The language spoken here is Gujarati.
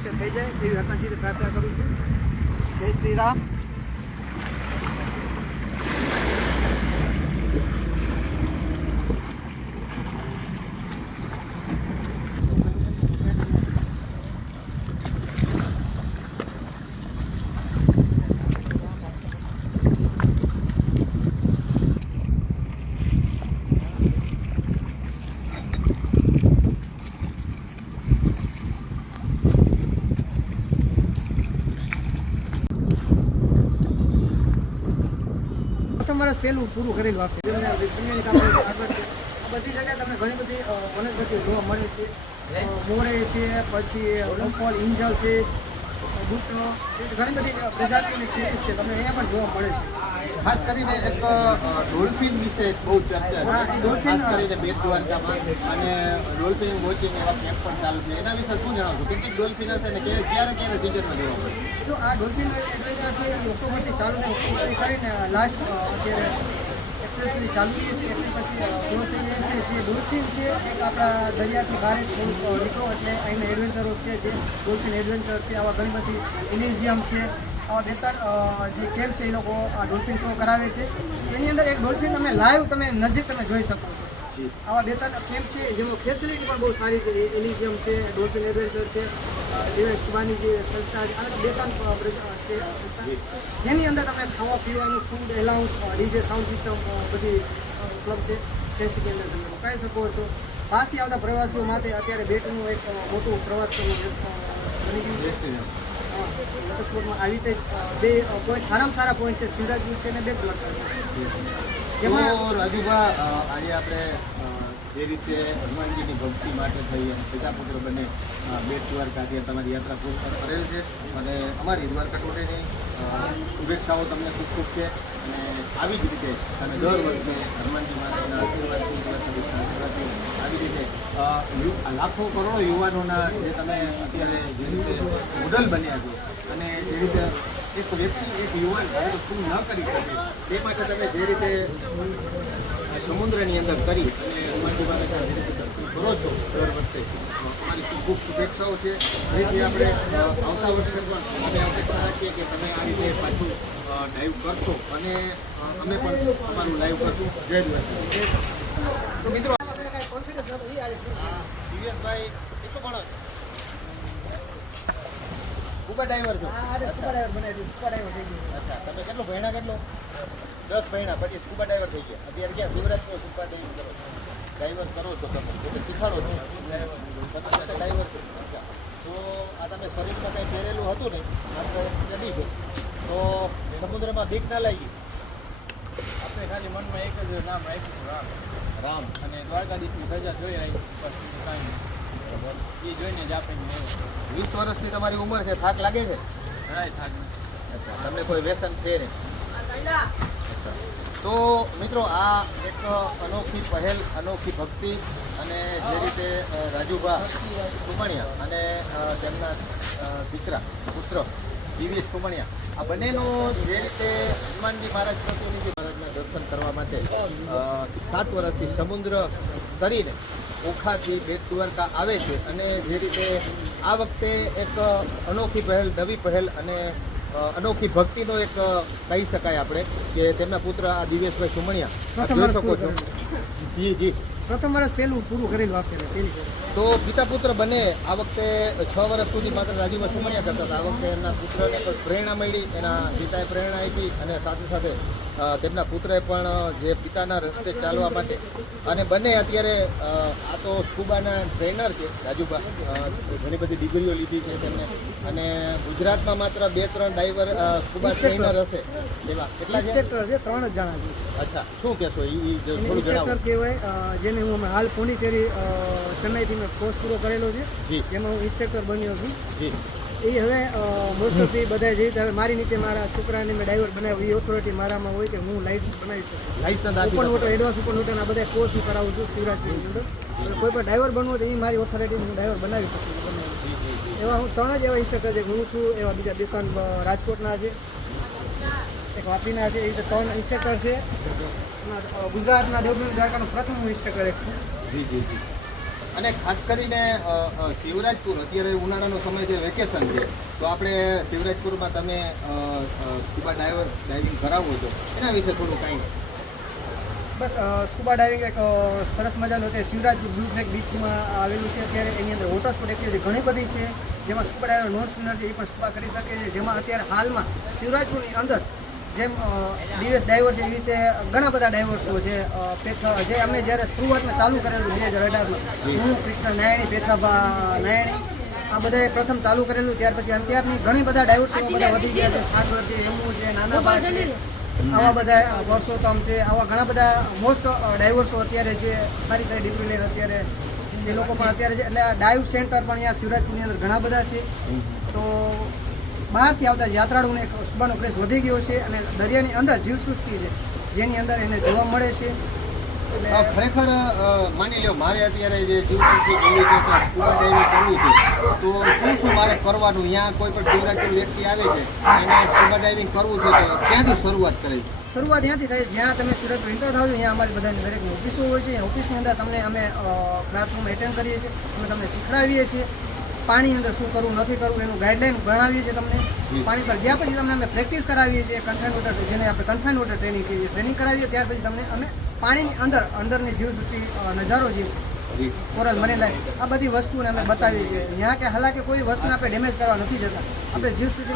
સમસ્યા થઈ જાય એવી હતાશીથી પ્રાર્થના કરું છું. જય શ્રી રામ. વર્ષ પહેલું પૂરું કરેલું આપણે દુનિયાની કામ આગળ છે. બધી જગ્યાએ તમને ઘણી બધી વનસ્પતિઓ જોવા મળે છે. મોરે છે, પછી વંફોળ, ઇંજલ છે, બુટનો, ઘણી બધી પ્રજાતિઓની સ્પીસીસ છે તમને અહીંયા પણ જોવા મળે છે. ખાસ કરીને એક ડોલ્ફિન વિશે બહુ ચર્ચા છે, ખાસ કરીને બેટ દ્વારકામાં, અને ડોલ્ફિન વોચિંગ એવા કેમ્પ પણ ચાલુ છે. એના વિશે શું જણાવશો? કેટલીક ડોલ્ફિન હશે ને ક્યારે સિઝનમાં જોવા મળે? જો આ ડોલ્ફિન એડવેન્ચર છે એ ઓક્ટોબરથી ચાલુ થાય, ઓક્ટોબરથી કરીને લાસ્ટ અત્યારે એપ્રિલથી ચાલુ થઈએ છીએ, એપ્રિલ પછી ક્લોઝ થઈ જાય છે. જે ડોલ્ફિન છે એક આપણા દરિયાથી બહાર થોડુંક નીકળો એટલે અહીંના એડવેન્ચરો છે, જે ડોલ્ફિન એડવેન્ચર છે, આવા ઘણી બધી ઇલેઝિયમ છે, આવા બેતર જે કેમ્પ છે એ લોકો આ ડોલ્ફિન શો કરાવે છે. એની અંદર એક ડોલ્ફિન તમે લાઈવ તમે નજીક તમે જોઈ શકો છો. આવા બે ત્રણ કેમ્પ છે જેમાં ફેસિલિટી પણ બહુ સારી છે. એલિઝિયમ છે, ડોલ્ફિન એડવેન્ચર છે, ડિવાઇસ કુબાની જે સંસ્થા છે, અને બે ત્રણ છે સંસ્થા જેની અંદર તમે ખાવા પીવાનું, food allowance, DJ sound system બધી ઉપલબ્ધ છે. ફેસિલિટી અંદર તમે રોકાઈ શકો છો. બહારથી આવતા પ્રવાસીઓ માટે અત્યારે બેટનું એક મોટું પ્રવાસ બની ગયું છે. વોટરસ્પોર્ટમાં આવી રીતે બે પોઈન્ટ સારામાં સારા પોઈન્ટ છે, શિવરાજપુર છે અને બેટ દ્વારકા છે. જેમાં રાજુભા આજે આપણે જે રીતે હનુમાનજીની ભક્તિ માટે થઈ અને પિતા પુત્ર બંને બેટ દ્વારકા અત્યારે તમારી યાત્રા પૂર્ણ કરેલ છે, અને અમારી દ્વારકા ટોટેની શુભેચ્છાઓ તમને ખૂબ ખૂબ છે. અને આવી જ રીતે તમે દર વર્ષે હનુમાનજી માતાના આશીર્વાદથી આવી રીતે લાખો કરોડો યુવાનોના જે તમે અત્યારે જે રીતે મોડલ બન્યા છો, અને જે રીતે એક વ્યક્તિ, એક યુવાન શું ન કરી શકે તે માટે તમે જે રીતે સમુદ્રની અંદર કરી અને હનુમાનજી મહારાજના જે રીતે દર્શન કરો છો દર વર્ષે, અમારી ખૂબ ખૂબ શુભેચ્છાઓ છે. જેથી આપણે આવતા વર્ષે પણ અમે અપેક્ષા રાખીએ કે તમે આ રીતે પાછું ડાઈવ કરશો, અને અમે પણ અમારું લાઈવ કરશું. જય દ્વારકા. તો મિત્રો દિવ્યેશભાઈ કેટલું ભણો છો? સ્કૂબા ડાઈવર છો? અચ્છા, તમે કેટલું ભણ્યા? કેટલું? 10 ભણ્યા, પછી સ્કૂબા ડાઈવર થઈ ગયા. અત્યારે ક્યાં શિવરાજપુર સ્કૂબા ડાઈવિંગ કરો છો? ડાઈવર કરો છો તમે, એટલે શીખવાડો છો તમે ડાઈવર છો? અચ્છા, તો આ તમે શરીરમાં કંઈ પહેરેલું હતું ને, માત્ર ચડી ગયો તો સમુદ્રમાં બીક ના લાગી? આપણે ખાલી મનમાં એક જ નામ રાખ્યું, રામ. રામ. અને દ્વારકાધીશની ધજા જોઈ આવી કાંઈ એ જોઈને જ આપણે 20 વર્ષની તમારી ઉંમર છે, થાક લાગે છે? જરાય થાક નથી. અચ્છા, તમને કોઈ વ્યસન છે ને? તો મિત્રો, આ એક અનોખી પહેલ, અનોખી ભક્તિ, અને જે રીતે રાજુભા સુમણિયા અને તેમના દીકરા પુત્ર દિવ્યેશ સુમણિયા, આ બંનેનો જે રીતે હનુમાનજી મહારાજ, સત્યનિધિ મહારાજના દર્શન કરવા માટે 7 વર્ષથી સમુદ્ર કરીને ઓખાથી બેટ દ્વારકા આવે છે, અને જે રીતે આ વખતે એક અનોખી પહેલ, નવી પહેલ અને અનોખી ભક્તિનો એક કહી શકાય આપણે કે તેમના પુત્ર આ દિવ્યેશભાઈ સુમણિયા જોઈ શકો છો. જી પ્રથમ વર્ષ પહેલું પૂરું કરેલું આપણે. તો પિતા પુત્ર બંને આ વખતે 6 વર્ષ સુધી માત્ર રાજુભાઈ સુમણિયા કરતા હતા. આ વખતે એમના પુત્રને પણ પ્રેરણા મળી, એના પિતાએ પ્રેરણા આપી, અને સાથે સાથે તેમના પુત્રએ પણ જે પિતાના રસ્તે ચાલવા માટે, અને બંને અત્યારે આ તો સ્કૂબાના ટ્રેનર છે રાજુભા, ઘણી બધી ડિગ્રીઓ લીધી છે તેમને, અને ગુજરાતમાં માત્ર 2-3 ડાઈવર સ્કૂબા ટ્રેનર હશે એવા. કેટલા છે? 3 જ જણા છે. અચ્છા, શું કહેશો એ થોડું જણાવો. કહેવાય જેને હું હાલ પોંડિચેરી ચેન્નાઈથી મેં કોર્સ પૂરો કરેલો છે, જેમાં હું ઇન્સ્ટ્રક્ટર બન્યો છું. એ હવે મોસ્ટ ઓફ બધા જે હવે મારી નીચે મારા છોકરાને મેં ડ્રાઈવર બનાવ્યું, એ ઓથોરિટી મારામાં હોય કે હું લાઇસન્સ બનાવી શકું. Licence open water, advance open વોટરના બધા કોર્સ હું કરાવું છું શિવરાજપુરની અંદર. કોઈ પણ ડ્રાઈવર બનવું તો એ મારી ઓથોરિટી હું ડ્રાઈવર બનાવી શકું છું. એવા હું 3 જ એવા ઇન્સ્ટ્રક્ટર છે. હું છું, એવા બીજા 2-3 રાજકોટના છે, એક વાપીના છે. એ રીતે 3 ઇન્સ્ટ્રક્ટર છે. ગુજરાતના દેવભૂમિ દ્વારકાનો પ્રથમ હું ઇન્સ્ટ્રક્ટર એક છું. અને ખાસ કરીને શિવરાજપુર અત્યારે ઉનાળાનો સમય છે, વેકેશન છે, તો આપણે શિવરાજપુરમાં તમે સ્કૂબા ડાઇવિંગ કરાવો છો, એના વિશે થોડું કાંઈ. બસ સ્કૂબા ડાઇવિંગ એક સરસ મજાનું અત્યારે શિવરાજપુર બ્લુ ફ્લેગ બીચમાં આવેલું છે. અત્યારે એની અંદર વોટર સ્પોર્ટ એક્ટિવિટી ઘણી બધી છે, જેમાં સ્કૂબા ડાઈવર નોન સ્વિમર છે એ પણ સ્કૂબા કરી શકે છે. જેમાં અત્યારે હાલમાં શિવરાજપુરની અંદર જેમ ડીએસ ડાઈવર છે એવી રીતે ઘણા બધા ડાઈવર્સો છે. જે અમે જ્યારે શરૂઆતમાં ચાલુ કરેલું 2018માં, હું કૃષ્ણ નાયણી, પેથાભા નાયણી, આ બધાએ પ્રથમ ચાલુ કરેલું. ત્યાર પછી અત્યારની ઘણી બધા ડાઈવર્સો બધા વધી ગયા છે. સાગર છે, યમુ છે, નાના બા છે, આવા બધા વર્ષોત્તમ છે, આવા ઘણા બધા મોસ્ટ ડાઈવર્સો અત્યારે છે, સારી સારી ડિગ્રી લઈને અત્યારે એ લોકો પણ અત્યારે છે. એટલે ડાઈવ સેન્ટર પણ અહીંયા શિવરાજપુરની અંદર ઘણા બધા છે. તો બહારથી આવતા યાત્રાળુઓને એક સ્કૂબાનો ક્રેઝ વધી ગયો છે અને દરિયાની અંદર જીવસૃષ્ટિ છે જેની અંદર એને જોવા મળે છે. એટલે ખરેખર માની લો મારે અત્યારે જે જીવસૃષ્ટિ જોવી છે, ત્યાં સ્કૂબા ડાઇવિંગ કરવું છે, તો શું મારે કરવાનું? અહીંયા કોઈ પણ શિવરાજપુર વ્યક્તિ આવે છે, એને સ્કૂબા ડાઇવિંગ કરવું છે, તો ક્યાંથી શરૂઆત કરી? શરૂઆત ત્યાંથી થાય જ્યાં તમે શિવરાજપુર એન્ટર થાવ છો. અહીંયા અમારી બધાની દરેકની ઓફિસો હોય છે. ઓફિસની અંદર તમને અમે ક્લાસરૂમ એટેન્ડ કરીએ છીએ, અમે તમને શીખડાવીએ છીએ પાણીની અંદર શું કરવું નથી કરવું, એનું ગાઈડલાઈન ભણાવીએ છીએ. તમને પાણી પર ગયા પછી તમને અમે પ્રેક્ટિસ કરાવીએ છીએ, કન્ફાઇન વોટર, જેને આપણે કન્ફાઇન વોટર ટ્રેનિંગ કહીએ, ટ્રેનિંગ કરાવીએ. ત્યાર પછી તમને અમે પાણીની અંદરની જીવસૃષ્ટિ નજારો જે છે, કોરલ, મરી લાઈફ, આ બધી વસ્તુને અમે બતાવીએ છીએ. ત્યાં કે હાલાકી કોઈ વસ્તુને આપણે ડેમેજ કરવા નથી જતા. આપણે જીવસૃષ્ટિ